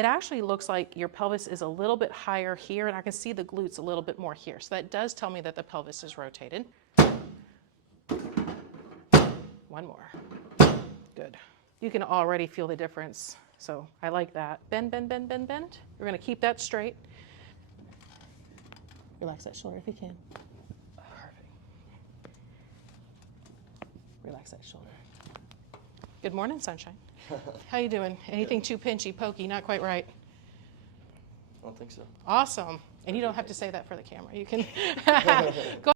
it actually looks like your pelvis is a little bit higher here, and I can see the glutes a little bit more here. So that does tell me that the pelvis is rotated. One more. Good. You can already feel the difference, so I like that. Bend, bend, bend, bend, bend. We're gonna keep that straight. Relax that shoulder if you can. Perfect. Relax that shoulder. Good morning, sunshine. How you doing? Anything too pinchy, pokey, not quite right? I don't think so. Awesome. And you don't have to say that for the camera. You can go